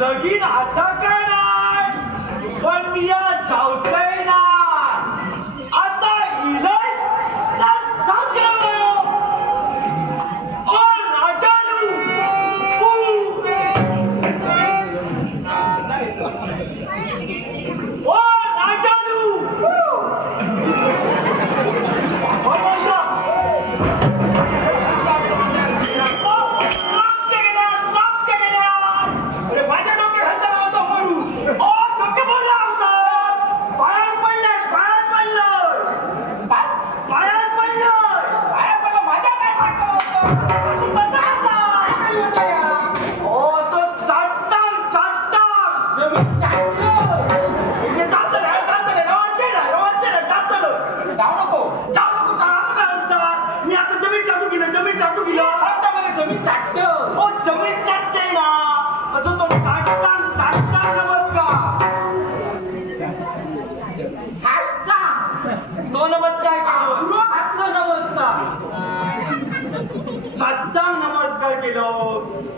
लगीन आचा काय नाही पण मी या जाऊचंय ना आता इलय ना सांगलो ओ राजानू ओ राजानू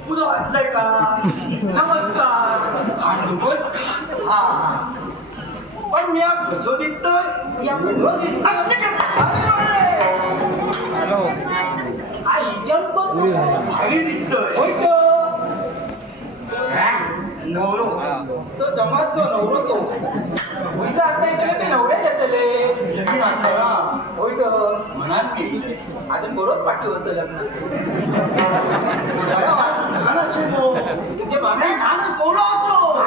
पुढं वाचलंय का नमस्कार पण मी भजो दिसतोय भारी दिसतोय नवरो तो जमातो नवरो तो पैसा आता इकडे ते नवरे देतले होय तो म्हणाल की आता बरोच पाठी होतं लग्न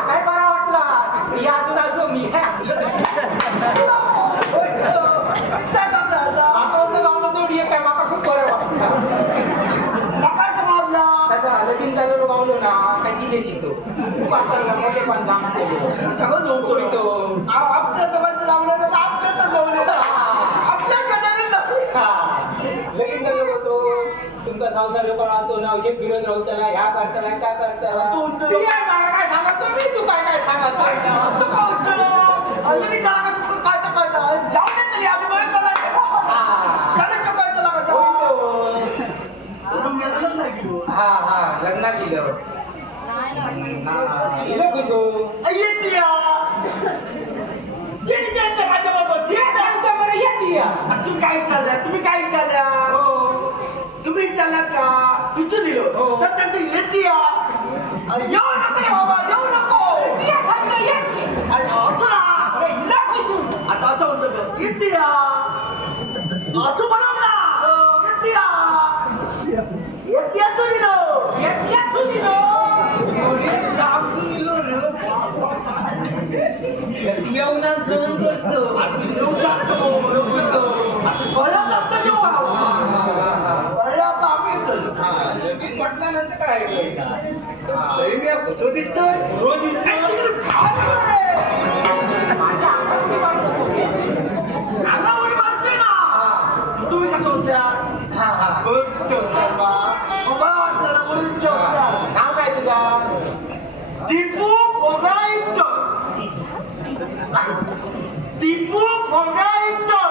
काय बरा वाटला मी अजून असो मी लावलं जोडी काय माका खूप बरं वाटतं लगीन झालेलो गावलो ना काय किती शिकतो मोठे पण जाम सगळं झोपतो इथो आपल्या दोघांचं लावलं तर आपल्याच गवले आपल्या लगीन झालेलो होतो तुमचा संसार लोकांना नावशे फिरत राहू त्याला ह्या करताना काय करताना तू काय सांगतो मी तू काय काय सांगतो काय लग्नात दिलं तुम्ही काय चालल्या तुम्ही काय चालल्या तुम्ही चालला का तुझं दिलं तर त्यांचं येते येऊ नको बाबा येऊ नको आता असं म्हणतो येते असं बनवला म्हटल्यानंतर काय तुम्ही कसं होत्या नाव काय तुझा टिपू फोगायचं टिपू फोगायचं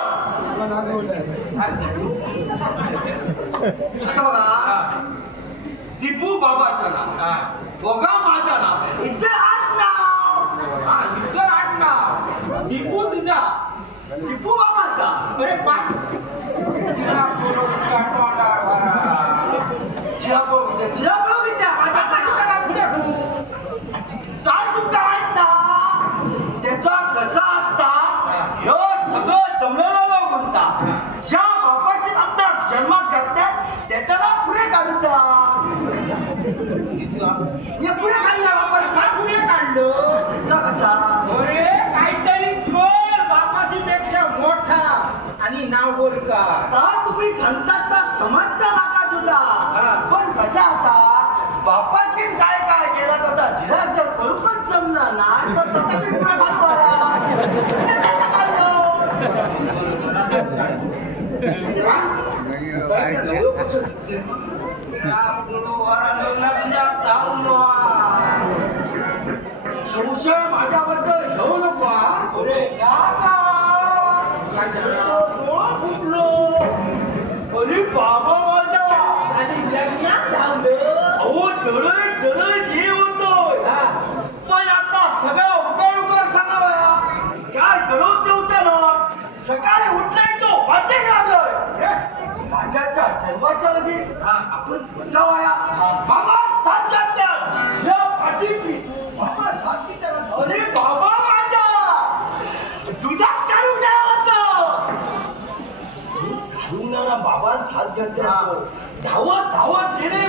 टिपू बाबाचं नाव फोगा माझं नाव इतर आडनाव टिपू तुझा टिपू बाबाचा अरे त्याचा कसा आता ह्यो सगळं जमलेला म्हणता ज्या बापाशी आपल्या जन्मात घातल्या त्याच्याला पुढे काढूचा पुढे काढला बापा पुढे काढलं अरे काहीतरी कर बापाची पेक्षा मोठा आणि नाव बोल का तुम्ही सांगतात तर समजता नाका तुझा पण कशा असा बापाची काय काय केला त्याचा जिरा जर करू पण जमणार नाही तर त्याचा तरी पुढे संशय माझ्याबद्दल घेऊ नको अरे बाबा माझ्या आणि लग्नात थांबलं अहो दळ जे होतोय सर्वांच्या लगे आपण बचावाया बाबा साथ घालतात या पाठीपी बाबा साथ विचारत अरे बाबा माझ्या दुधात काढून द्या होतं काढून बाबा साथ घालतात धावत धावत गेले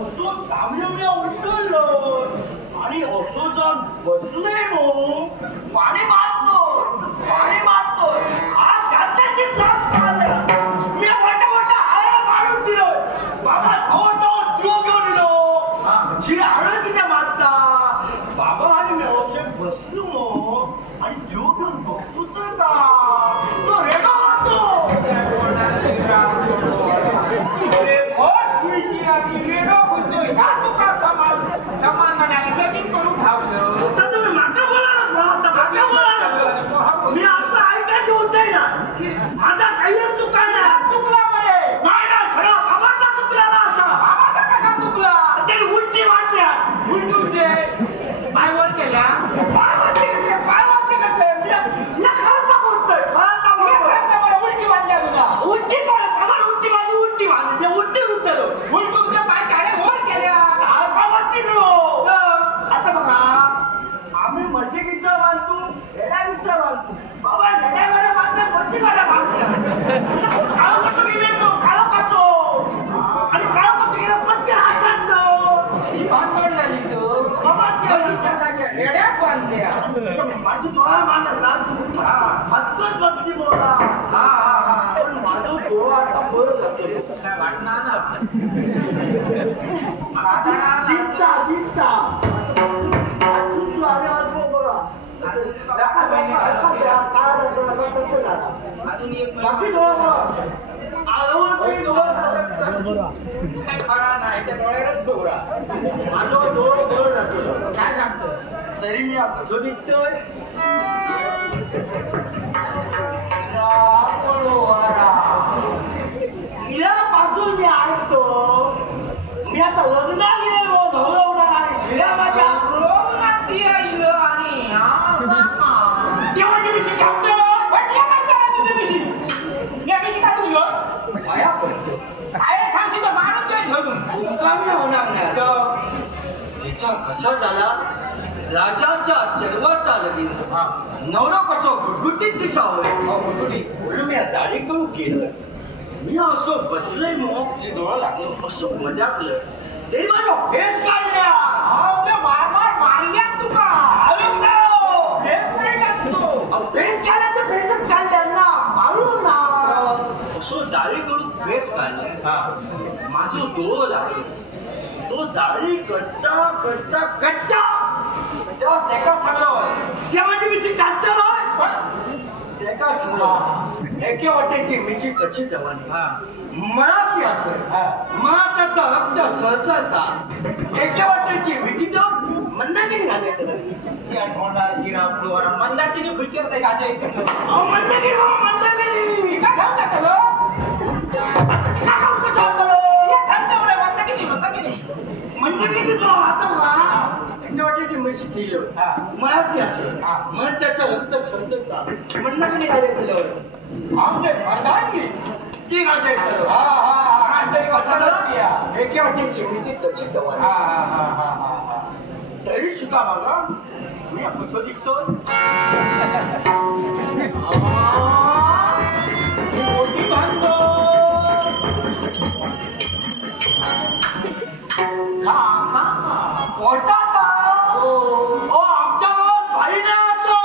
असो धावलं उचललं आणि असो जाऊन बसले पाणी मारतो आज घातल्याची जात मी मोठा मोठा हाय मारून दिलं बाबा धावत जीव घेऊन दिलो जी हळद किती मारता बाबा आणि मी असे बसलो आणि जीव घेऊन बघतो तर का तो रेडा होतो मी असं ऐकायचं होतंय ना माझा काहीच चुका नाही चुकला मध्ये नाही खरा बाबाचा चुकलेला असा कसा चुकला त्याने उलटी वाटल्या उलटी पायवर केल्या पायवरती कसे उलटी वाटल्या तुला उलटी उलटी वाटली उलटी उलटलो उलटून पाय काय वर केल्या आता बघा आम्ही मशिदीचा बांधतो हेडावीचा बांधतो बाबा हेड्यावर बांधतात मशिदीला बांधतात काळो कसं गेले तो काळो कसो आणि काळो कसं गेलं पत्ते हातात ही बांधवड झाली तो बाबा हेड्यात बांधल्या माझी डोळा मारला हत्तच बसली बोला पण माझं डोळा आता बरं जातो काय वाटणार ना दिसता बाकी खरा नाही त्या डोळ्यावरच डोळा माझं डोळं डोळ जातो काय सांगतो तरी मी कसं दिसतोय पासून मी ऐकतो मी आता लग्नात गेलो नवलवणार आहे शिळ्या माझ्या लग्नात येईल आणि देवाची मिशी कापतो कसा झाला राजाच्या जन्माचा लगीन नवरा कसं गुटगुटीत दिसावं म्हणून मी दाढी करून केलं मी असं बसलंय मग डोळं लागलं असं मजाकलं ते माझा फेस काढल्या मारल्या तुका फेस काढल्या तर फेसच काढल्या ना मारू ना असं दाढी करून फेस काढल्या माझं डोळं लागलं तो दाढी कट्टा कट्टा कट्टा तेव्हा तेका सांगलं तेव्हा मिची काढता तेका सांगलं एके वाटेची मिची कशी जवानी मराठी असोय महाराष्ट्राचा रक्त सळसळता एके वाटेची मिची तो मंदाकिनी घालायचं मंदाकिनी खुर्चीवर घालायचं मंदाकिनी का खाऊ टाकलं म्हणजे तो आता बघा वाटेची म्हशी ठेवली मराठी असेल मग त्याचं रक्त सळसळता मंदाकिनी घालायचं आमचे प्रधानगी ती घालायचं एके वाटेची मिची तशी दवा तरी सुद्धा बघा मी कसं दिसतोय मोठी बांधतो पोटाचा हो आमच्या बाई नाही असो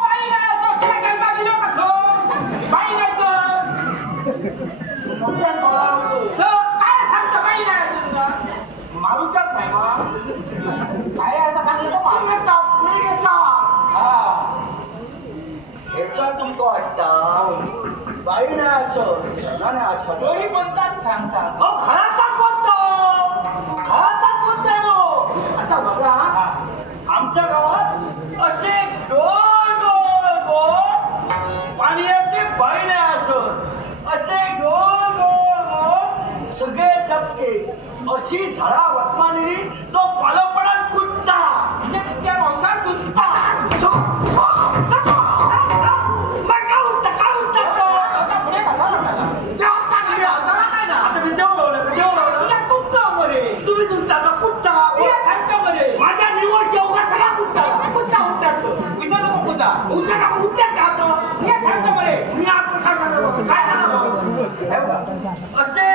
बाई नाही असो तुला गलबा दिलो कसो बाई नाही काय सांगतो बाई नाही असो तुला मारूच्यात नाही मा काय असं सांगलं तर मारू येतात नाही कसा ह्याचा तुमको वाटता बाई नाही असो नाही असो दोन्ही बोलतात सांगतात अहो खरातात बोलतो खरातात बोलतोय आता बघा आमच्या गावात असे गोल गोल गोल पाण्याचे बाई नाही असो असे गोल गोल गोल सगळे टपके अशी झाडा वतमानेली तो पालोपणात कुत्ता म्हणजे त्या वंशात कुत्ता पुढे कसा उद्या खातो मी सांगतो बरे मी आता काय सांगतो काय असे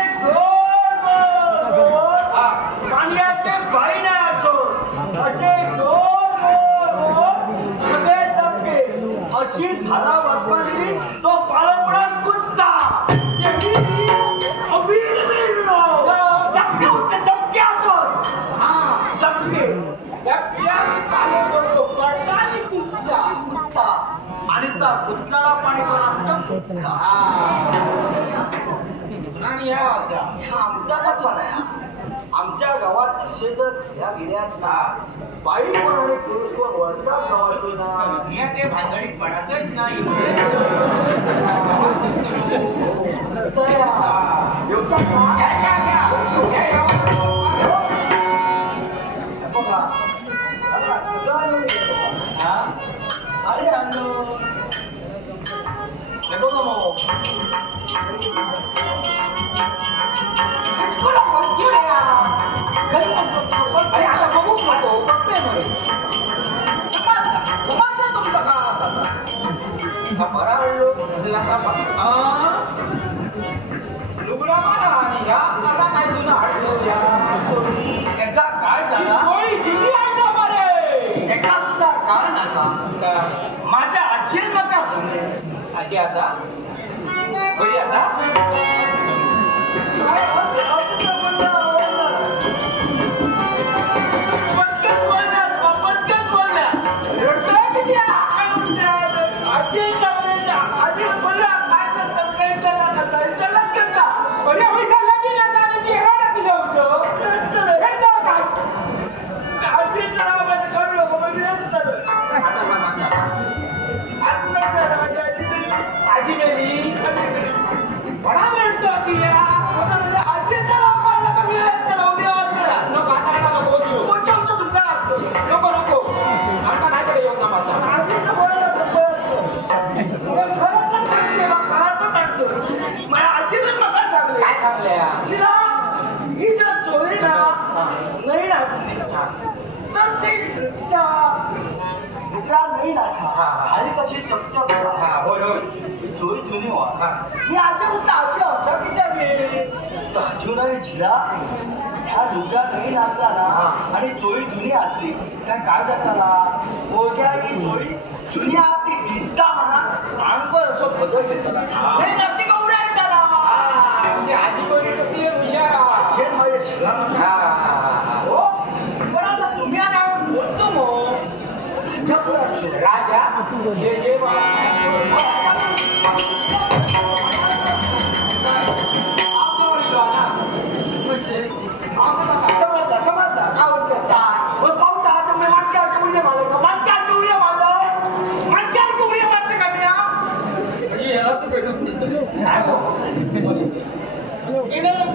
पाण्याचे बाई नाही असो असे सगळे टप्पे अशी झाला बातमी तो पाळपणात कुत्ता टप्पे होते टप्पे असो टप्पे कुत्ता आणि त्या कुत्त्याला पाणी आमचा कसा नाही आमच्या गावात असे जर ह्या गिऱ्यात ना बाई कोण आणि पुरुष कोण वळतात गावातून ना ते भानगडीत पडायचंच नाही बघा अरे आणलो हे बघा मग अरे आता बघूच नको बघतोय समाज तुमचा का बरा आणलो लुगडा मारा आणि या कसा काय तुला आठवल्या त्याचा काय झाला एका सुद्धा कारण असा माझ्या आजीने नका सांगले आजी असा बरी असा आजी मेली बडा मिळतो की नको नको आता नाही कडे येऊ ना माझ्या आजीला मका चांगले काय सांगल्या तिला ही जर चोरी ना नाही नाचली तर ती नृत्या नाही नाचा आणि कशी चकचक होय होय चोरी जुनी व्हा मी आजी म्हणतो आजी अच्छा किती ताजू नाही झिला ह्या लुगा नाही नाचला ना आणि चोरी जुनी असली काय जाताला ओळख्या ही चोरी जुनी ती गीता म्हणा अंगवर असं बदल घेतला नाही नाचली का उड्या त्याला आजी कोणी टक्के हुशार हे माझ्या शिला हो पण आता तुम्ही आता बोलतो मग राजा ये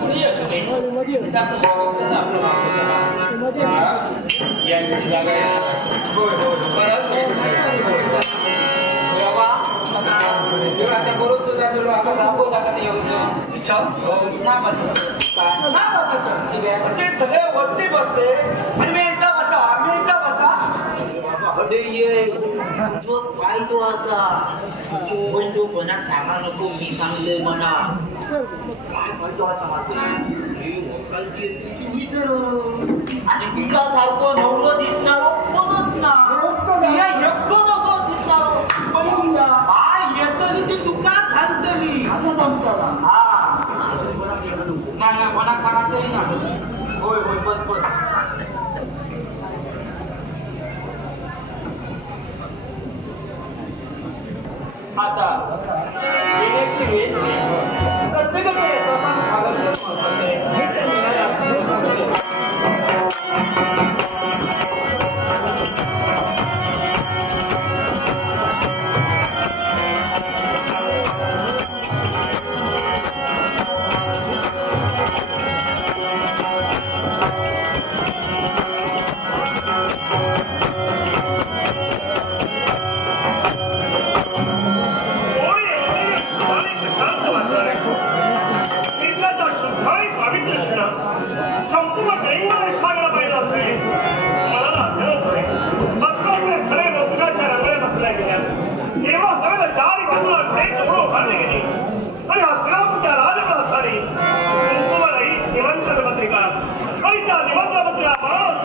कुणी असू दे त्याचं स्वागत देवाच्या बरोबर तुझा तुला आता सांगू शकत ते सगळे वरती बसते आणि मी याचा बचा आम्ही याचा बचा अरे ये जो पाय तो असा पण तो कोणाक सांगा नको मी सांगले म्हणा काय म्हणतो हा समाज आणि तुझ्या सारखं नवरं दिसणार कोणच ना एकटोच असं दिसणार काय येतली ती तुका घालतली असं जमतं हा नाही कोणाक सांगायचंही ना होय होय बस बस आता येण्याची वेळ प्रत्येकाचे याचा स्वागत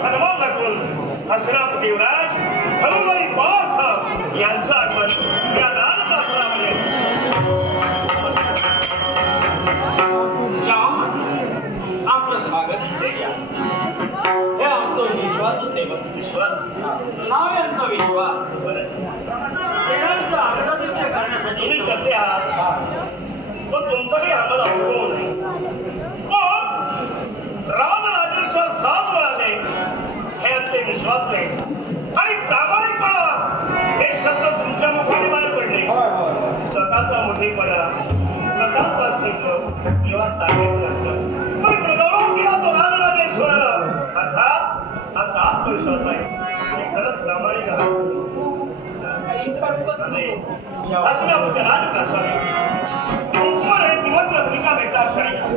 सन्मान दाखवून हसनापती युवराज हनुमंत पार्थ यांचं आगमन या राजप्रासादामध्ये आपलं स्वागत हे आमचं विश्वासू सेवक विश्वास नाव यांचा विश्वास केरळचं आग्रह करण्यासाठी तुम्ही कसे आहात पण तुमचं काही आम्हाला अनुभव नाही पण राजराजेश्वर 7 वेळाने हे आमचे विश्वासले आणि प्रामाणिकपणा हे शब्द तुमच्या मुखाने बाहेर पडले स्वतःचा मोठेपणा स्वतःचा अस्तित्व किंवा सांगितलं असतं पण प्रगवून गेला तो राजराजेश्वर अर्थात आत्मविश्वास आहे आणि खरंच प्रामाणिक आहे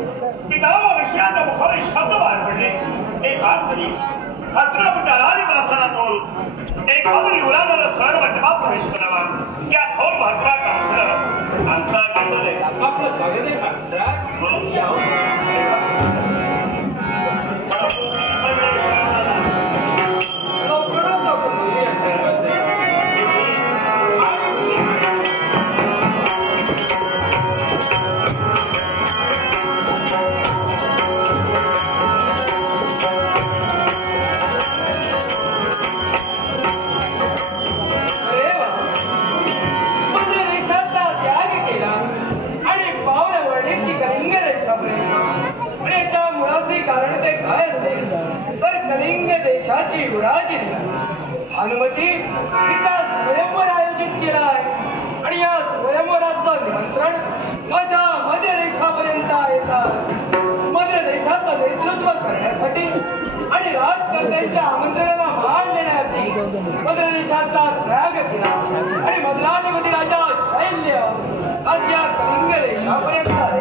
विषयाच्या मुखाने शब्द बाहेर पडले हे भाग तरी हस्तिनापूरच्या राजप्रासादातून एक आपण युवराजाला स्वर्ण मंडपात प्रवेश करावा या थोर महत्वाचा असणं आमचा काढलं आहे. आपलं स्वागत आहे देशाची युवराजिनी भानुमती तिचा स्वयंवर आयोजित केला आहे आणि या स्वयंवराचं निमंत्रण माझ्या मध्य देशापर्यंत येतात. मध्य देशाचं नेतृत्व करण्यासाठी आणि राजकर्त्यांच्या आमंत्रणाला मान देण्यासाठी मध्य देशाचा त्याग केला आणि मधलाधिपती राजा शैल्य आज या कलिंग देशापर्यंत आले.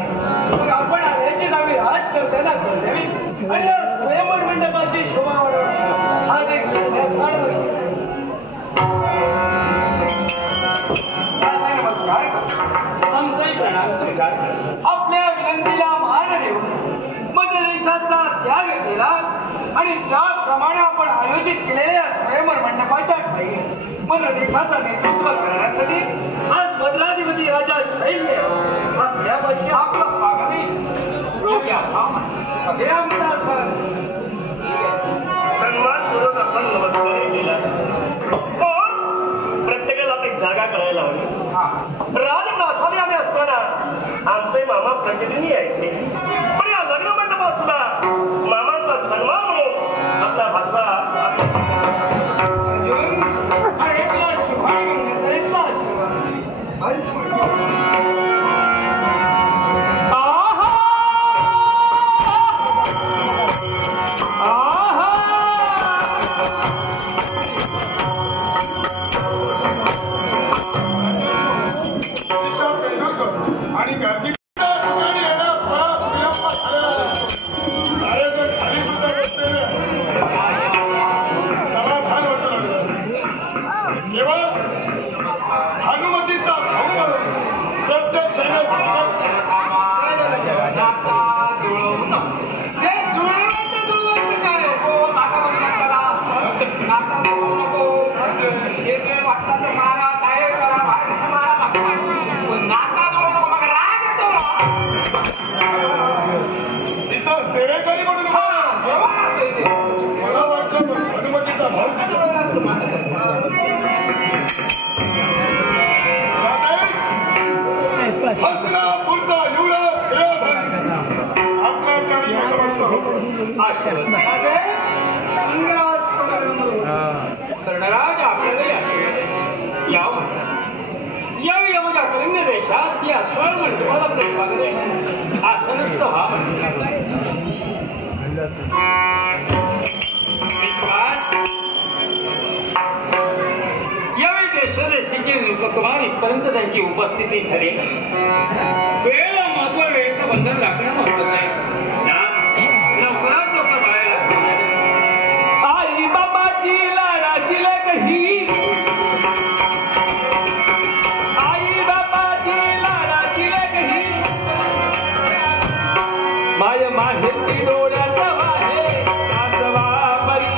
मग आपण आल्याची नावे राजकर्त्यांना करून द्यावी आणि या स्वयंवर मंडपाची शोभा वाढवणे हा देखील नमस्कार आमचाही प्रणाम स्वीकार आपल्या विनंतीला मान देऊन मध्य देशाचा त्याग केला आणि ज्याप्रमाणे आपण आयोजित केलेल्या स्वयंवर मंडपाच्या ठाई मध्य देशाचं नेतृत्व करण्यासाठी आज मधलाधिपती राजा शैल्य आपल्यापाशी आपलं स्वागत योग्य असावं हे आमचा सण सन्मानपूर्वक आपण नमस्कार केला पण प्रत्येकाला आपली जागा कळायला हवी. राजप्रासादी आम्ही असताना आमचे मामा प्रतिनिधी यायचे पण या लग्न मंडपात सुद्धा मामांचा सन्मान म्हणून आपला भाचा कर्णराज आपल्याला यावेळी माझ्या कलिंग देशात या स्वयं मंडपाला प्रतिपादने आसनस्थ व्हा यावेळी देशदेशीची निर्कुमार इथपर्यंत त्यांची उपस्थिती झाली. वेळ महत्व वेळेचं बंधन राखणं महत्वाचं आहे. लवकरात लवकर बाहेर आई बाबाची लाडाची लेक ही आई बाबाची लाडाची लेक ही माय माहेरची डोळ्यात वाहे आसवा परी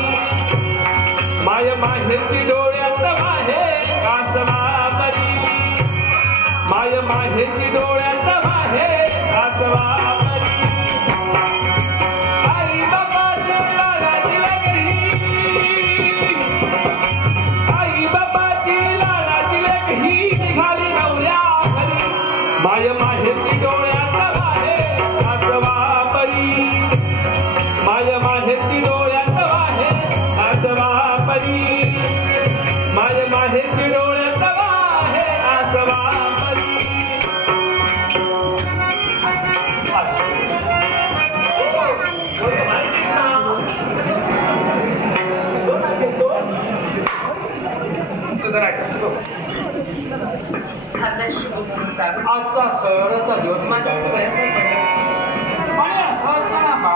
आजचा सहराचा दिवस आणि असं असताना बा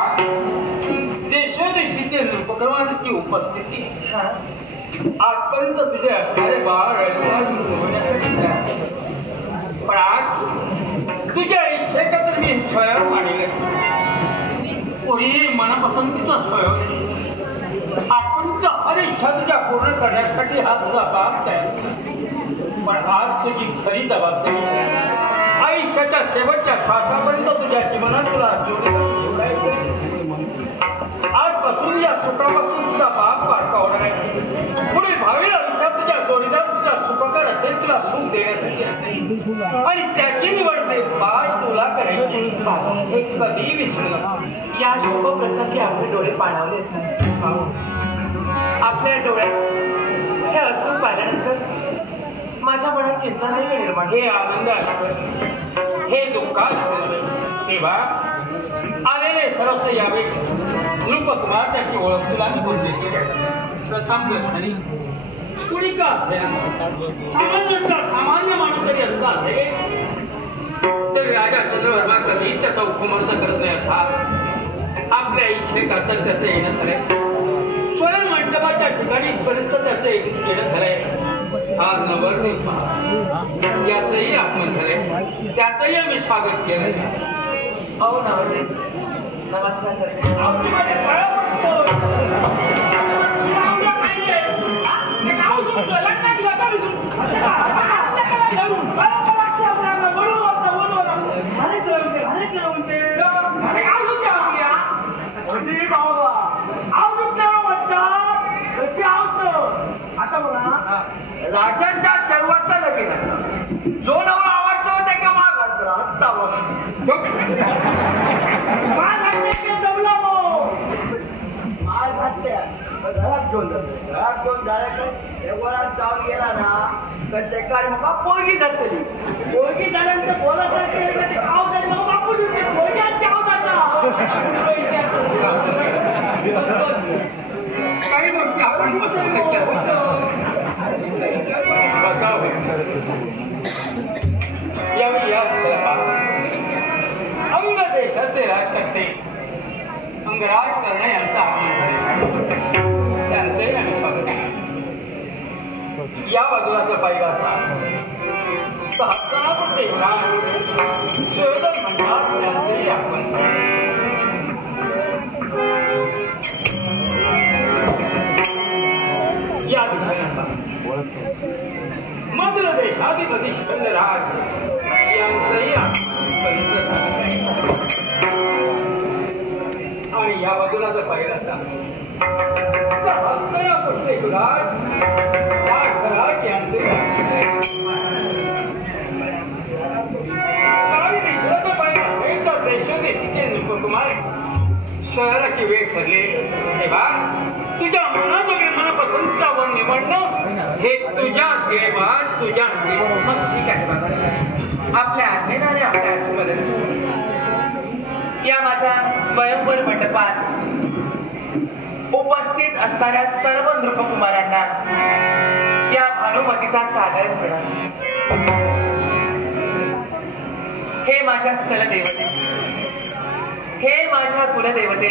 देशोदेशीतील उपक्रमाची उपस्थिती आजपर्यंत तुझे असणारे बाळ पण आज तुझ्या इच्छेचा तर मी स्वयं मांडले कोणी मनापसंतीचा स्वयं आपण हर इच्छा तुझ्या पूर्ण करण्यासाठी हा तुझा बाप आहे पण आज तुझी खरी जबाबदारी आयुष्याच्या शेवटच्या श्वासापर्यंत तुझ्या जीवनात तुला जोडायचं आजपासून या सुखापासून तुझा बाप बारका होणार आहे पुढील भावी आयुष्यात तुझ्या जोडीदार तुझा सुखकर असेल तुला सुख देण्यासाठी असेल आणि त्याची निवडते बाळ तुला करायची हे कधी विसरू या शुभ प्रसंगी आपले डोळे पाणावलेत आपल्या डोळ्यात हे असून पाहिल्यानंतर माझ्या मनात चिंता नाही निर्माण हे आनंद हे दुःख तेव्हा आलेले सरस्व यावे नृपकुमार त्याची ओळख तुला मी बोलले प्रथम प्रश्न कुणी का असेल सामान्य माणूस जरी असला असेल तर राजा चंद्रवर्मा कधी त्याचा हुकूम अर्ज करत नाही अर्थात आपल्या इच्छेकरता त्याचं येणं झालंय स्वयं मंडपाच्या ठिकाणी इथपर्यंत त्याचं येणं झालंय हा नवरदेव याचंही आगमन झालंय त्याचंही आम्ही स्वागत केलंय हो नवरदेव नमस्कार करते राजांच्या चळवळचा लगीनाचा जो नवा आवडतो त्याच्या माग घरात घेऊन झाल्या जाऊन गेला ना तर ते काय मग पोरगी जातली पोरगी झाल्यानंतर बोलत बापू काही गोष्टी आपण यावेळी या अंग देशाचे राजकर्ते अंगराज करणे यांचा आगमन त्यांचंही आम्ही स्वागत या बाजूला पाहिला असता हस्तानापूरचे सुयोधन म्हणतात त्यांचंही आगमन या दिवसानंतर मधुर देशाधिपती शिकंदराज यांचंही आणि या बाजूला जर पाहिलं असता तर हस्तानापूरचे युवराज राजघराज यांचे काही देशाला जर पाहिलं असेल तर देशोदेशीचे नृपकुमार शहराची वेळ ठरली तेव्हा तुझ्या मनाजोगे मनपसंतचा वन निवडणं हे तुझ्या देवा तुझ्या मग ठीक आहे बाबा आपल्या आज्ञेने आणि आपल्या आशीर्वादाने या माझ्या स्वयंवर मंडपात उपस्थित असणाऱ्या सर्व नृपकुमारांना या भानुमतीचा सादर करा हे माझ्या स्थलदेवते हे माझ्या कुलदेवते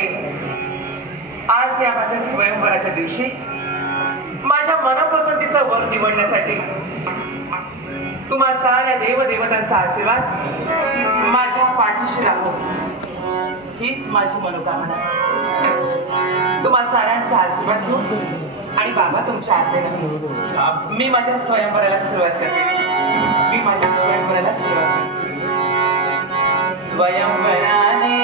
आज या माझ्या स्वयंवराच्या दिवशी माझ्या मनपसंतीचा वर निवडण्यासाठी तुम्हा साऱ्या देवदेवतांचा आशीर्वाद माझ्या पाठीशी राहो हीच माझी मनोकामना तुम्हा साऱ्यांचा आशीर्वाद घेऊन आणि बाबा तुमच्या आज्ञेने मी माझ्या स्वयंवराला सुरुवात करते मी माझ्या स्वयंवराला सुरुवात करते स्वयंवराने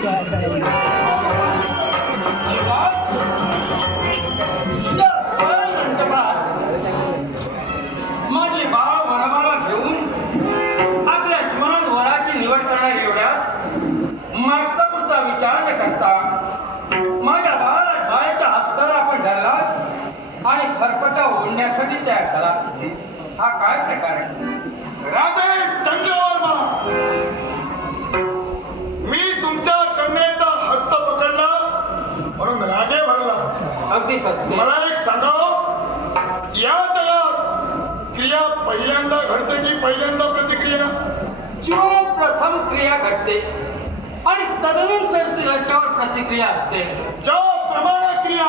माझी बाळ वनमाला घेऊन आपल्या जीवनात वराची निवड करणार एवढ्या मागचा पुढचा विचार न करता माझ्या बाळाला बाळाच्या हस्ताला आपण धरला आणि खरपटा ओढण्यासाठी तयार झाला. हा काय प्रकार आहे? राजे चंद्रवर्मा, मी तुमच्या कन्येचा हस्त पकडला म्हणून राजे भरला. अगदी सत्य. मला एक सांगावं, या जगात क्रिया पहिल्यांदा घडते की पहिल्यांदा प्रतिक्रिया? जीवनात प्रथम क्रिया घडते आणि तदनंतर त्याच्यावर प्रतिक्रिया असते. ज्याप्रमाणे क्रिया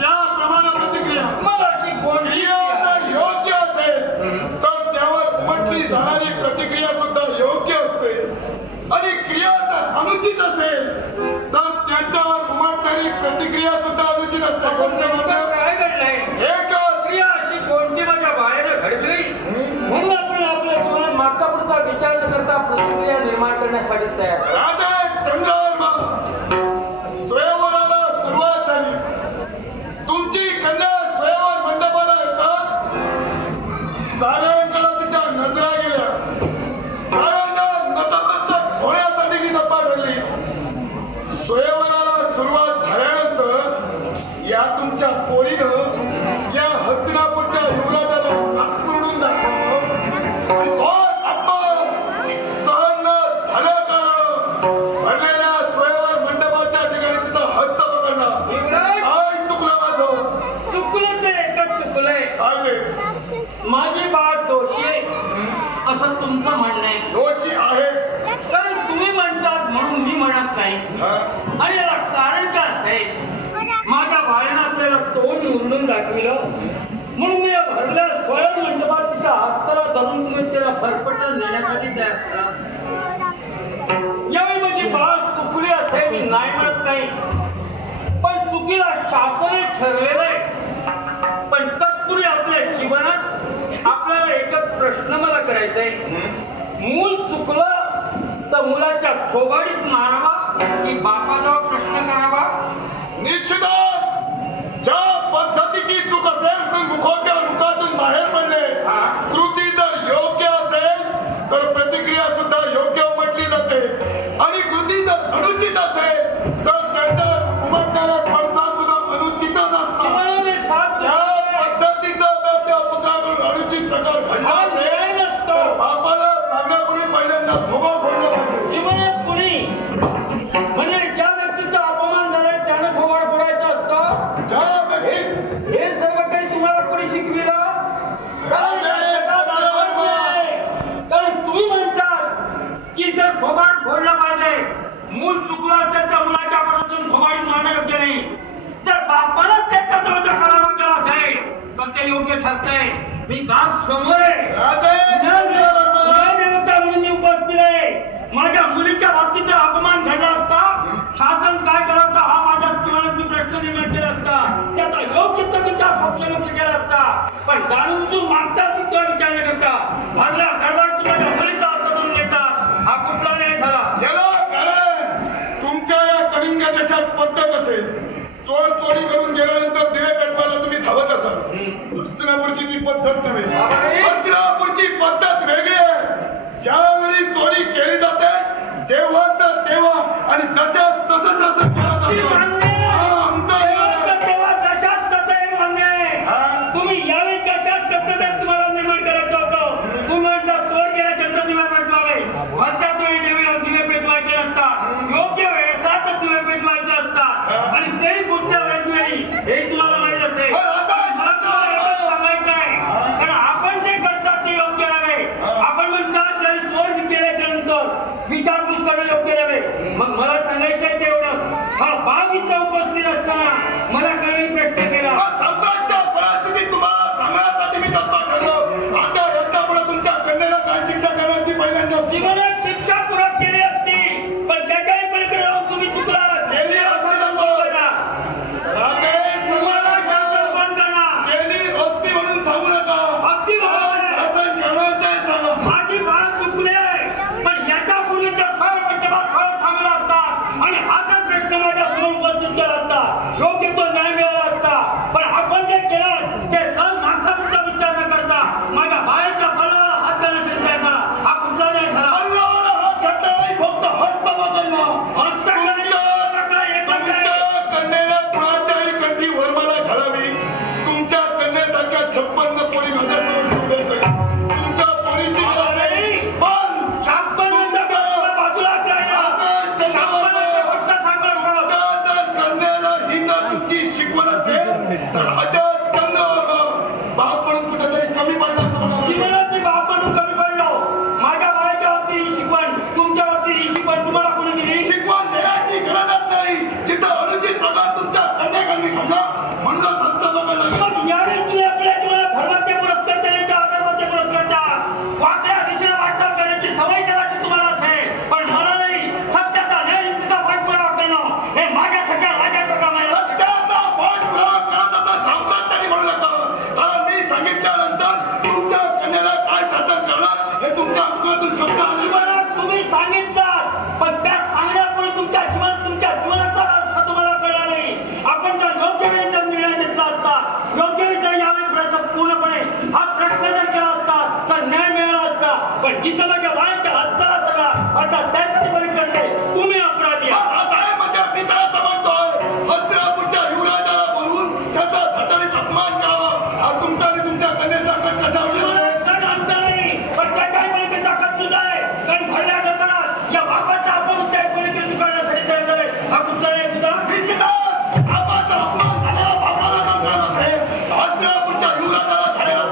त्याप्रमाणे प्रतिक्रिया. मला अशी क्रिया जर योग्य असेल तर त्यावर उमटली जाणारी प्रतिक्रिया सुद्धा योग्य असते आणि क्रिया जर अनुचित असेल तर त्याच्यावर उमटणारी प्रतिक्रिया सुद्धा अनुचित असते. काय घडलंय? एक क्रिया अशी कोणती माझ्या बाहेर घडली म्हणून आपण आपल्या जीवनात मागचा पुढचा विचार न करता प्रतिक्रिया निर्माण करण्यासाठी तयार. राजा चंद्रवर्मा, स्वयंवराला सुरुवात झाली. तुमची कन्या स्वयंवर मंडपाला येतात. साऱ्यांकडे तिच्या नजरा गेल्या. साऱ्यांना नतमस्तक होण्यासाठी ती टप्पा ठरली. स्वयंवराला सुरुवात झाल्यानंतर या तुमच्या पोरीनं या हस्तिनापूरच्या युवराजाला आत्मवडून दाखवलं. सहन झालं का भरलेल्या स्वयंवर मंडपाच्या ठिकाणी तिथं हस्त पकडला. काय चुकलं माझं? चुकलं ते एकच चुकलंय. काय ते? माझी बाळ दोषी आहे असं तुमचं म्हणणं आहे. दोषी आहे कारण तुम्ही म्हणतात म्हणून मी म्हणत नाही. आणि याला कारण काय असेल? माझ्या बाळानं आपल्याला तोंड उलटून दाखविलं म्हणून मी या भरल्या स्वयं मंडपात तिच्या हस्ताला धरून तुम्ही त्याला फरफटून देण्यासाठी तयार झाला. यावेळी माझी बाळ चुकली असेल मी नाही म्हणत नाही, पण चुकीला शासनाने ठरलेलं आहे. पण तत्पूर्वी आपल्या जीवनात आपल्याला एकच प्रश्न मला करायचा आहे. मूल चुकलं तर मुलाच्या खोबाडीत मारावा की बापाजवळ प्रश्न करावा? निश्चितच ज्या पद्धतीची चूक असेल तर मुखोट्या मुखातून बाहेर पडले. कृती जर योग्य असेल तर प्रतिक्रिया सुद्धा योग्य उमटली जाते आणि कृती जर अनुचित असेल तर त्याच्यावर उमटणारा पडसाद सुद्धा अनुचितच असतो. ज्या पद्धतीचा जर त्या पुत्राकडून अनुचित प्रकार घडला असेल तर बापाला सांगण्यापूर्वी पहिल्यांदा थोबा फोडलं पाहिजे. जीवनात कुणी म्हणजे ज्या व्यक्तीचा अपमान झालाय त्यानं थोबाड फोडायचं असतं. ज्या व्यक्ती हे सर्व काही तुम्हाला कोणी शिकविलं? कारण तुम्ही म्हणतात की जर थोबाड फोडलं पाहिजे, मूल चुकलं असेल तर मुलाच्या मनातून थोबाडी मारणं योग्य नाही. जर बापाला त्याच्या जवळचा करावं केलं असेल तर ते योग्य ठरतंय. मी गाव समोर मुलींनी उपस्थित आहे. माझ्या मुलीच्या बाबतीत अपमान घडला असता शासन काय करायचं हा माझ्या जीवनात प्रश्न निर्माण केला असता. त्याचा योग्य तो विचार समक्ष केला असता. पण जाणून तू मागचा विचार न करता भरल्या दरबार तुझ्या मुलीचा अर्थ करून देतात. हा कुठला नाही झाला. याला कारण तुमच्या या कलिंग देशात पद्धत असेल. चोर चोरी करून गेल्यानंतर दिवे पेटवायला तुम्ही धावत असाल. हस्तिनापूरची ती पद्धत नव्हे. हस्तिनापूरची पद्धत वेगळी आहे. ज्यावेळी चोरी केली जाते जेव्हा तर तेव्हा आणि जशा तसं तसं केलं जातं. तेव्हा जशाच तसं हे मान्य आहे. तुम्ही यावेळी कशात कसं तर तुम्हाला निर्माण करायचं होतं. तुम्ही चोर गेल्याच्या दिवे पेटवावे. भरच्याच वेळी दिवे पेटवायचे असतात. योग्य वेळेचाच दिवे पेटवायचे असतात आणि तेही कुठल्या वेळी हे तुम्हाला माहित असेल. मला तुम्हाला एवढंच सांगायचं आहे कारण आपण जे करतात ते योग्य नव्हे. आपण म्हणतात जरी चोर केल्याच्या नंतर विचारपूस करणं योग्य नव्हे. मग मला सांगायचंय तेवढं. हा बाप इथं उपस्थित असताना मला काही प्रश्न केला. सम्राटच्या परिस्थितीत तुम्हाला सांगण्यासाठी मी तत्पर ठरलो. आता याच्यापुढे तुमच्या कन्याला काय शिक्षा करण्याची पहिल्यांदा जीवनात शिक्षा पुरा केली असती पण त्याच्याही पलीकडे राहून तुम्ही चुकला केली असं तुम्हाला शासन पण करणार. केली असती म्हणून सांगू नका. अगदी बरोबर आहे. शासन करणार ते सांगा. माझी बाळ चुकले पण याच्या पूर्वीच्या सर पंचमात सर थांबला असतात आणि आताच प्रश्न माझ्या समोर उपस्थित केला असता, योग्य तो न्याय मिळाला असता. पण आपण जे केलं ते सहज माणसाचा विचार न करता माझ्या बाहेरच्या फळाला हात घालण्याचा विचार करा. हा कुठला न्याय झाला? हात घातला नाही, फक्त हस्त बदलला. कन्येला कुणाच्याही कंठी वरमाला घालावी. तुमच्या कन्येसारख्या 56 पोरी माझ्यासमोर ठेवल्या पाहिजे. तुमच्या पोरीची शिकवण असेल तर राजा चंद्रवर्मा बाप म्हणून कुठेतरी कमी पडला जीवनात मी बाप म्हणून कमी पडलो. माझ्या बाळाच्या बाबतीत ही शिकवण, तुमच्या बाबतीत ही शिकवण तुम्हाला कोणी दिली? शिकवण देण्याची गरजच नाही. जिथं अनुचित प्रकार तुमच्या कन्याकांनी घडला म्हणून हस्त बघायला लागला. यावेळी तुम्ही आपल्या जीवनात धर्माचे पुरस्कार देण्याच्या, अधर्माचे पुरस्कारच्या वाकड्या दिशेला वाटचाल करण्याची सवय करायची तुम्हाला असेल. पण मला नाही. सत्याचा न्यायाचा पाठपुरावा करणं हे माझ्या सगळ्या राजाचं काम आहे. सत्याचा पाठपुरावा करत असा साम्राज्याने म्हणू नका. कारण मी सांगितल्यानंतर तुमच्या कन्याला काय शासन करणार हे तुमच्या अंगातून शब्द आले. तुम्ही सांगितलं, पण त्या सांगण्यापुढे तुमच्या जीवनाचा अर्थ तुम्हाला कळला नाही. आपण जर योग्य वेळेचा निर्णय घेतला असता, योग्य वेळेचा यावेळी पूर्णपणे हा प्रश्न जर केला असता तर न्याय मिळाला असता. पण जिथं माझ्या बाळाच्या हाताला सगळा आता त्यासाठी बळी करते तुम्ही अपराधी आहात. माझ्या पित्याचा म्हणतोय हस्तिनापूरच्या युवराजाला बोलवून त्याचा थटडीत अपमान करावा. हा तुमचा आणि तुमच्या कन्येचा कट कसा आमचा नाही, पण त्या काही बळी ताकद तुझा आहे. कारण भरल्या करताना या बापाचा आपण त्या बळी करण्यासाठी तयार झाले. हा कुठला आहे तुझा? बापाचा अपमान झाला, बापाला नकार असेल. हस्तिनापूरच्या युवराजाला झालेला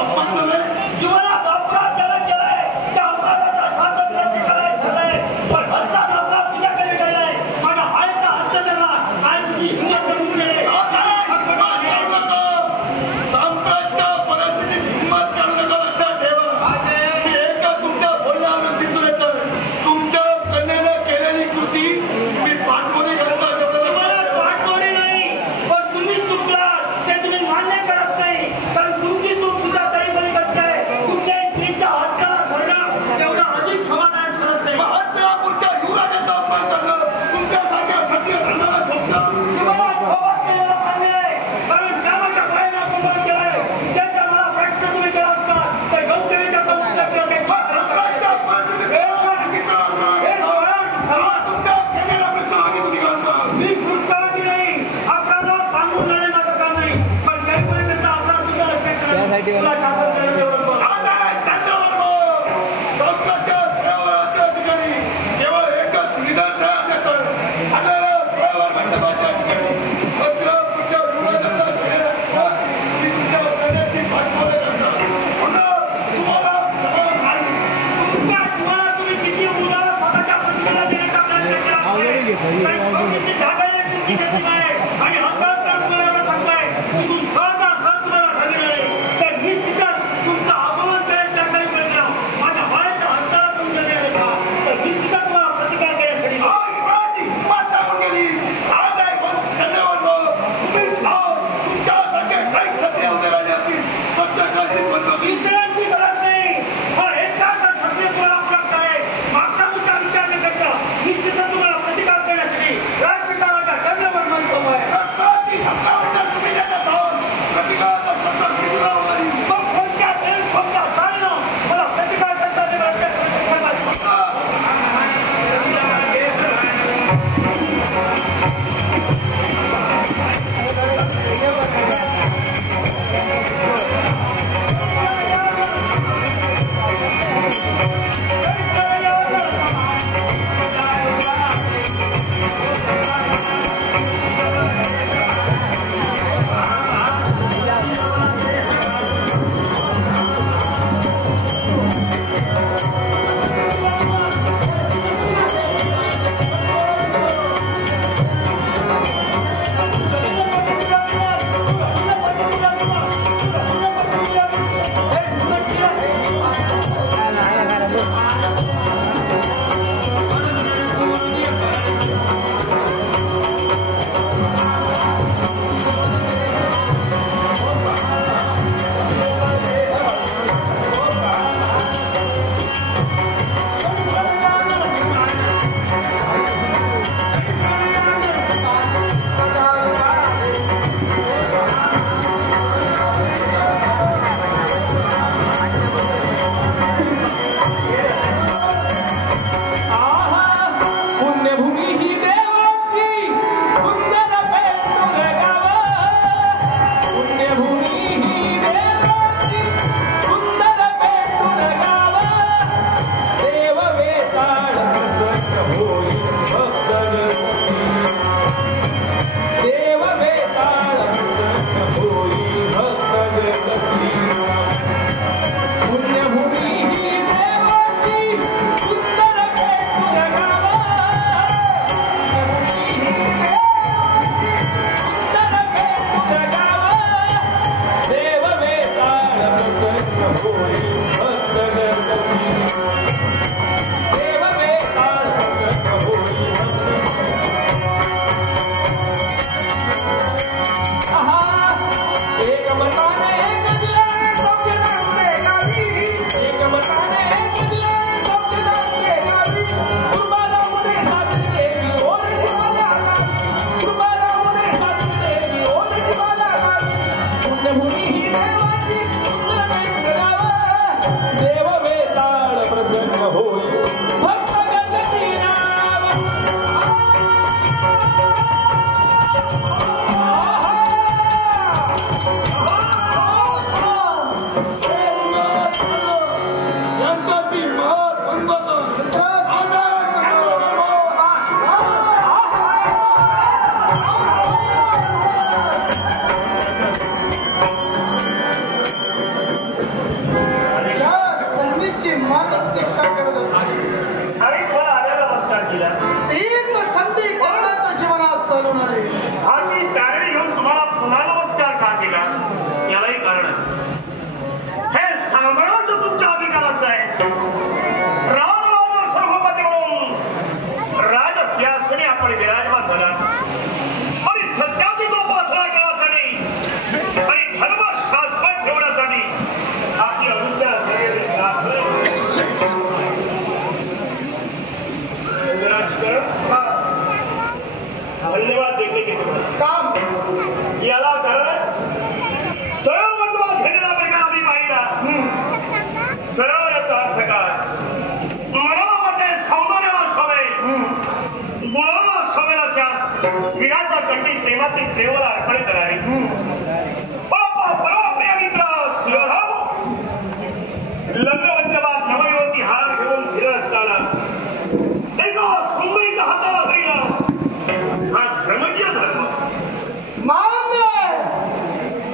अपमान झालाय. जीवनात अपराध ज्याला केलाय त्या अपराधाचा शासन प्रतिकाराय झालाय. पण हस्तात अपराध तुझ्याकडे गेलाय. माझ्या हायचा हस्त त्यांना काय तुझी हिंमत करून गेले. साम्राज्य परिस्थितीत हिंमत करू नका. लक्षात ठेवा. एका तुमच्या बोलण्यावर दिसून येतं तुमच्या कन्येने केलेली कृती मी पाठवणी करता पाठवणी नाही, पण तुम्ही चुकलात ते तुम्ही मान्य करत नाही. कारण तुमची चूक सुद्धा तरी बरी करताय. तुमच्या स्त्रीच्या हाताला धरणं तेवढं अधिक समाधान ठरत नाही. हस्तिनापूरच्या युवराजाचा अपमान करणं तुमच्यासारख्या क्षत्रिय धर्माला शोभतं. तुम्हाला सोबत केलेला मान्य आहे. कारण कामाच्या पायाला अपमान केलाय. त्याचा मला प्रश्न तुम्ही केला असता तर योग्य वेळी त्याचा उत्तर केलं ते साम्राज्य परिस्थितीत तुमच्या कन्येला प्रश्न मागितली का? मी पुस्तकाची नाही. अपराधात थांबून जाणे माझं काम नाही. पण काही पर्यंत अपराध तुझ्या लक्षात तुला शासन करायला एवढं बरं. आणि असं तुम्हाला सांगताय की तुमचा तुम्हाला झालेला आहे तर निश्चितच तुमचा अपमान करायचा काही परिणाम माझ्या बाळाच्या हाताला तुमच्या देण्याचा तर निश्चितच तुम्हाला प्रतिकार करण्यासाठी इतरांची गरज नाही. हा एकाच क्षत्रिय तुम्हाला उपलब्ध आहे. मागचा तुमचा विचार न करता निश्चितच तुम्हाला प्रतिकार करण्यासाठी राजपिता चंद्रवर्मा आहे. पुण्यभूमी ही देवाची सुंदर पेंडुर गाव पुण्यभूमी ही देवाची सुंदर पेंडुर गाव देव वेताळ प्रसन्न होई भक्त गणपती देव वेताळ प्रसन्न होई भक्त गणपती पुण्यभूमी ही देवाची सुंदर पेंडुर गाव सुंदर पेंडुर गाव देव वेताळ प्रसन्न होई भक्त गणपती देव वेताळ प्रसन्न होई आहा एक मताने एक दिलाने सबके नाम दे गावी एक मताने एक दिलाने सबके नाम दे गावी कृपाला मुने साजन देवी ओढ किवाला गावी कृपाला मुने साजन देवी ओढ किवाला गावी पुण्यभूमी ही देवाची सुंदर पेंडुर गाव देव वेताळ प्रसन्न होई भक्त गणपती नाम यांच्याची महान संधीची मागच दीक्षा करत असते आणि कोण आल्याला नमस्कार केला तीच संधी करण्याच्या जीवनात चालून आले हा मी त्याने घेऊन तुम्हाला पुन्हा नमस्कार का केला यालाही कारण आहे हे सांभाळणं तर तुमच्या अधिकाराचं आहे राजराज सर्वपती म्हणून राजसिंहासनी आपण विराजमान झाला आणि सत्याची जोपासना करण्यासाठी आणि धर्म शाश्वत ठेवण्यासाठी आपली अनुज्ञा धन्यवाद देखील काम याला कारण सरळ बंधुवा घेण्याला पैका आम्ही पाहिला सरळ याचा अर्थ काय मनाला वाटे सौंदर्याला शोभे गुणाला शोभेलाच्या विराच्या कंठी प्रेमातील देवाला अर्पण करावी परमप्रिय मित्र शिवराम लग्नवंतवाद नवयुवती हार घेऊन फिरत असताना एका सुंदरीच्या हाताला धरला हा धर्मकीय धर्म मान्य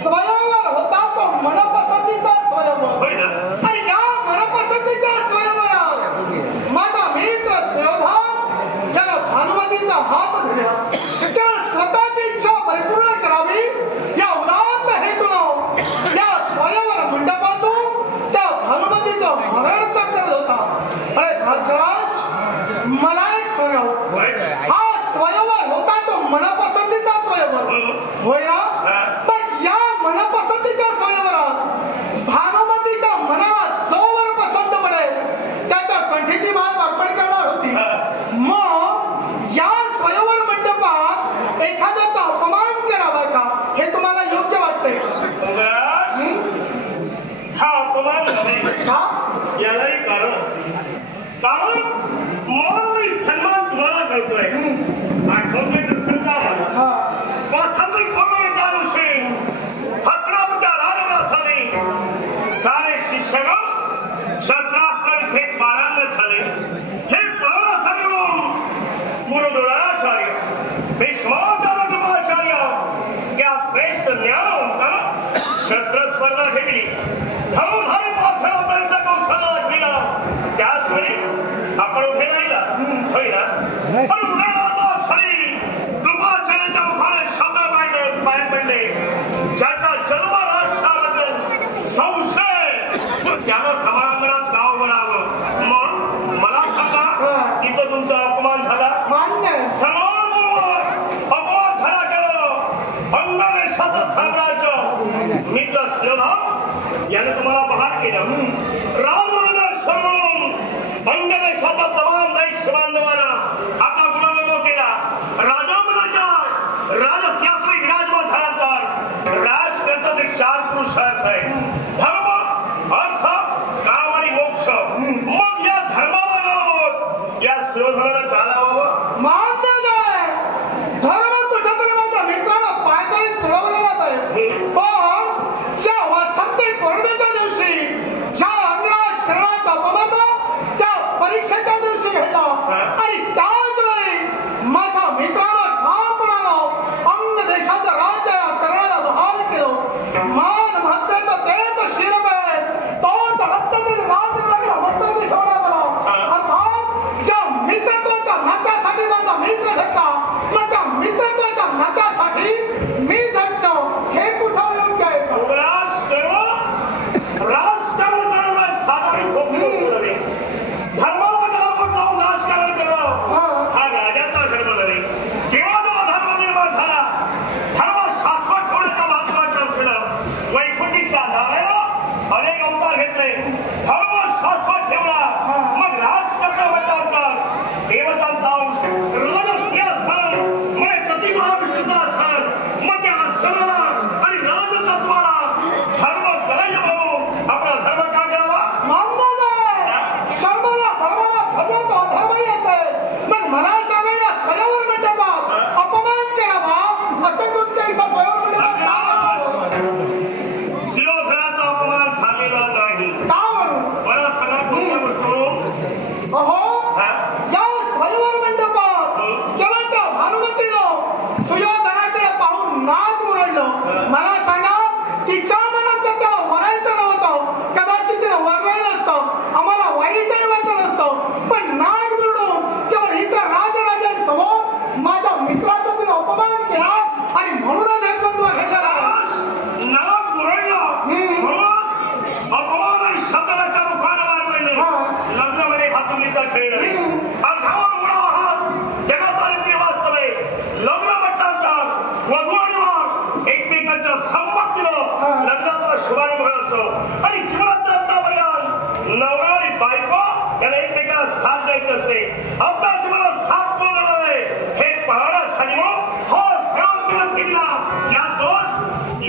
स्वयंवर होता तो मनपसंतीचा स्वयंवर होय ना आणि या मनपसंतीच्या स्वयंवरात माझा मित्र शिवधाम या भानुमतीचा हात धरला केवळ स्वतःची इच्छा परिपूर्ण करावी या उदात्त हेतून या स्वयंवर मंडपातून त्या भानुमतीचं मरण करत होता अरे भद्राज मला एक स्वयं हा स्वयंवर होता तो मनपसंतीचा स्वयंवर होय ना पण या मनपसंतीच्या स्वयंवरात भानुमतीच्या मनाला जोवर पसंत पडेल त्याच्या कंठीची माळ अर्पण करणार होती मग या स्वयंवर मंडपात एखाद्याचा अपमान करावा का हे तुम्हाला योग्य वाटते हा अपमान नव्हे का यालाही कारण मौलिक सन्मान तुम्हाला करतोय आठवतोय तर समजा मला वास्तविक पूर्वच्या दिवशी हस्तिनापूरच्या राजवासाने सारे शिष्यगण शस्त्रास्त्र थेट पारांगत झाले हे पाहण्यासाठी गुरुद्रोणाचार्य भीष्माचार्य कृपाचार्य या श्रेष्ठ ज्ञानवंत शस्त्र स्पर्धा घेतली धनुधारी पाथरापर्यंत कौशल्याला केला त्याच वेळी आपण उभे राहिला होय ना पण उन्हाळ्याचा क्षणी कृपाचार्याच्या मुखाने शब्द बाहेर पडले ज्याचा जन्म राष्ट्राबद्दल संशय त्याला समारंभात नाव बनावं मग मला सांगा इथं तुमचा अपमान झाला मान्य समारंभावर अपमान झाला केलं अंगदेशाचं साम्राज्य मित्र शिवधाम याने तुम्हाला बहार केलं राजराजा म्हणून अंगदेशाचा तमाम दैश बांधवांना आता गुणानुभव केला राजामनाच्या राजसिंहासनी विराजमान झाल्यानंतर राजकर्त्याचे 4 पुरुषार्थ आहे धर्म अर्थ काम आणि मोक्ष मग या धर्माला या शिवधनाला घालावं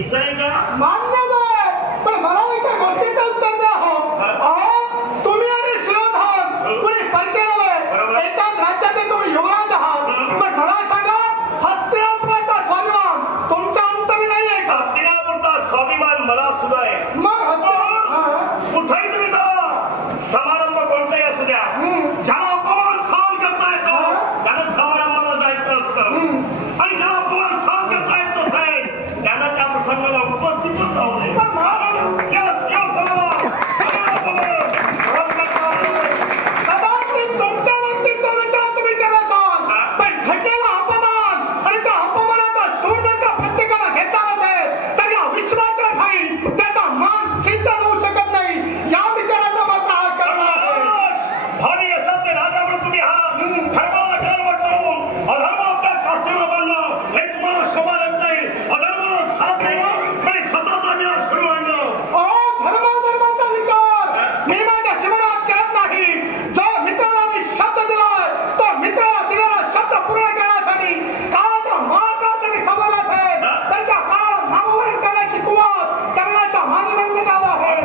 तुमचं आहे का? मान्य नाही, पण मला एका गोष्टीचं उत्तर द्या. अहो तुम्ही आणि सुयोधन कुणी परकेलं आहे, एकाच राज्याचे तुम्ही युवराज आहात. पण मला सांगा, हस्तिनापुराचा स्वाभिमान तुमच्या अंतरी नाही आहे का? हस्तिनापूरचा स्वाभिमान मला सुद्धा आहे. मग कुठेही तुम्ही जा, समारंभ कोणताही असू द्या, ज्याला अपमान सहन करता येतो त्याला समारंभाला जायचं असतं, आणि ज्याला अपमान सहन करता येत नसेल त्याला त्या प्रसंगाला उपस्थितच राहू नये. कदाचित तुमच्या बाबतीत तो विचार तुम्ही केला असाल, पण घडलेला अपमान आणि त्या अपमानाचा सूड जर का प्रत्येकाला घेता असेल तर या विश्वाच्या ठाई त्याचा मान सिद्ध होऊ शकत नाही. या विचाराचा मात्र हा करणार आहे. भावी असा ते राजा म्हणून तुम्ही हा धर्माला गर्व करून अधर्म आपल्या कास्तीला बांधलं, हे तुम्हाला शोभा येत नाही. अधर्माला साथ देणं म्हणजे स्वतःचा विनाश करून आणणं. धर्माचा विचार मी माझ्या जीवनात करत नाही. जो मित्राला मी शब्द दिलाय तो मित्राला दिलेला शब्द पूर्ण करण्यासाठी काळाचा मार्ग जरी समोर असेल तर त्या काळाला नामोहरण करण्याची कुवत करण्याचा माझी नंद गाव आहे.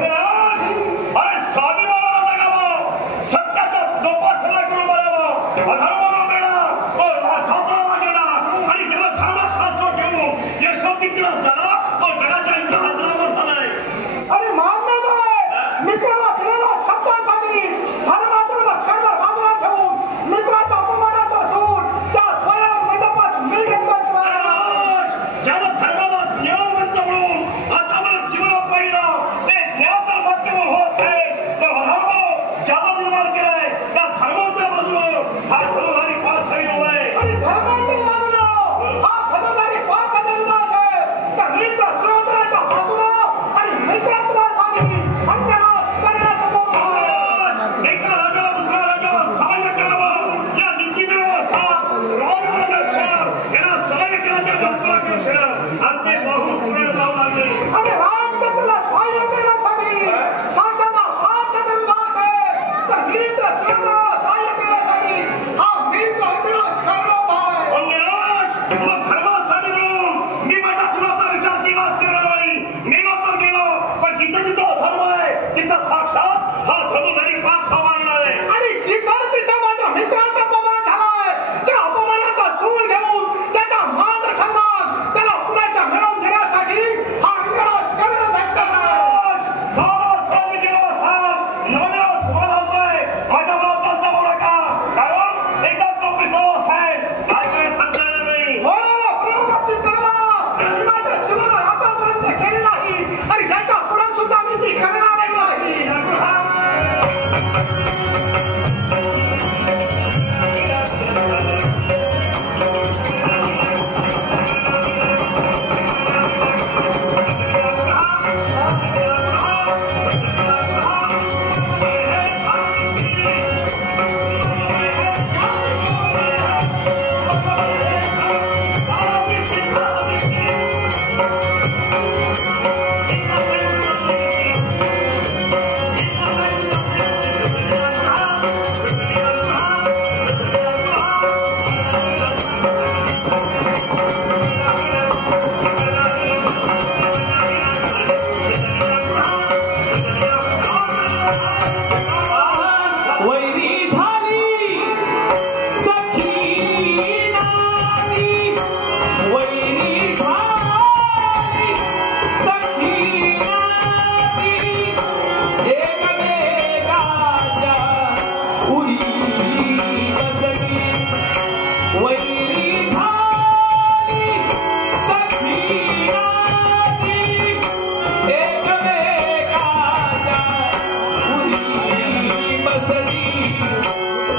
अरे स्वाभिमानाला जगावं, सत्याचा जोपासना करून बरावं, अधर्माला मिळणार तो स्वतःला गेला, आणि ज्याला धर्मशास्त्र घेऊन यशोकितीला झाला तो जगाच्या इतिहासावर झालाय. आणि मान्य आहे, मित्राला दिलेल्या शब्दासाठी धर्माधर्म क्षणभर बाजूला ठेवून मित्राचा अपमानाचा सूड त्या स्वयं मंडपात मी घेतल्याशिवाय ज्याला धर्माला ज्ञानवंत म्हणून आता मला जीवनात पाहिलं ते ज्ञान माध्यम होत आहे, तो अधर्म ज्याला निर्माण केलाय त्या धर्माच्या बाजूला हा धर्मधारी पाच झालेला आहे. आणि धर्माच्या बाजूला हा धर्मधारी पाच झालेला असेल तर मित्र सुयोधनाच्या बाजूला आणि मित्रत्वासाठी अंतराळ करण्यासमोर आहे. एका राजाला दुसऱ्या राजाला सहाय्य करावं या नीतीने साथ याला सहाय्य केल्याच्या गणपतीपेक्षा आणि ते बहु पुढे जाऊ लागले. आणि राजकन्याला सहाय्य करण्यासाठी साक्षात पाच धर्म असेल तर मित्र सुयोधनाला सहाय्य करण्यासाठी हा मित्र अंतराळ करणार आहे. मग धर्मासाठी म्हणून मी माझ्या कुणाचा विचार केलाच करणार नाही. मेलो तर गेलो, पण जिथं जिथं धर्म आहे तिथं साक्षात हा धनुधारी पाच थांबणार आहे. आणि जिथं जिथं माझ्या मित्राचा अपमान झालाय त्या अपमानाचा सूड घेऊन त्याचा मान सन्मान त्याला पुण्याच्या मिळवून देण्यासाठी हा अंतराळ करणं झटकन आहे. सावध स्वामी जेव्हा साथ नवरा स्वभावतोय माझ्या मनात चालता बोला का, कारण एकदा तो पिसावा साहेब काय काय सांगणार नाही. हो, प्रेमाची करुणा मी माझ्या जीवनात आतापर्यंत केली नाही आणि याच्या पुढे सुद्धा मी ती करणार नाही.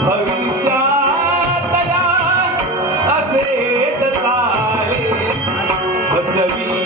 भविष्यात असेच चाले बसवी